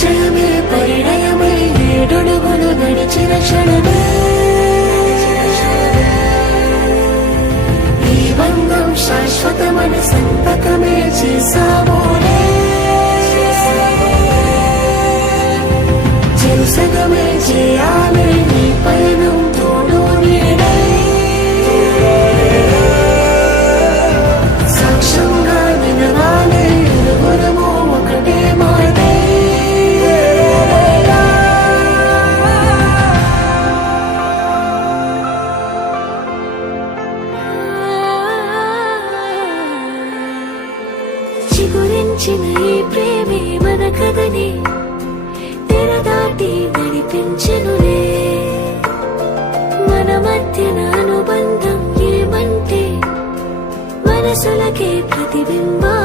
పరిచయమే పరిణయమే ఏడడుగులు నడిచిన క్షణమే ఈ బంధం శాశ్వతమని సంతకమే చేసామోనే చెరుసగమే చేయాలి నీ పయనం తోడు నీడై సాక్ష్యంగా వినవాలే ఇరువురము ఒకటే మాటే చిగురించిన ఈ ప్రేమే మన కథని తెరదాటి నడిపించెనులే మన మధ్యన అనుబంధం ఏమంటే మనసులకే ప్రతిబింబం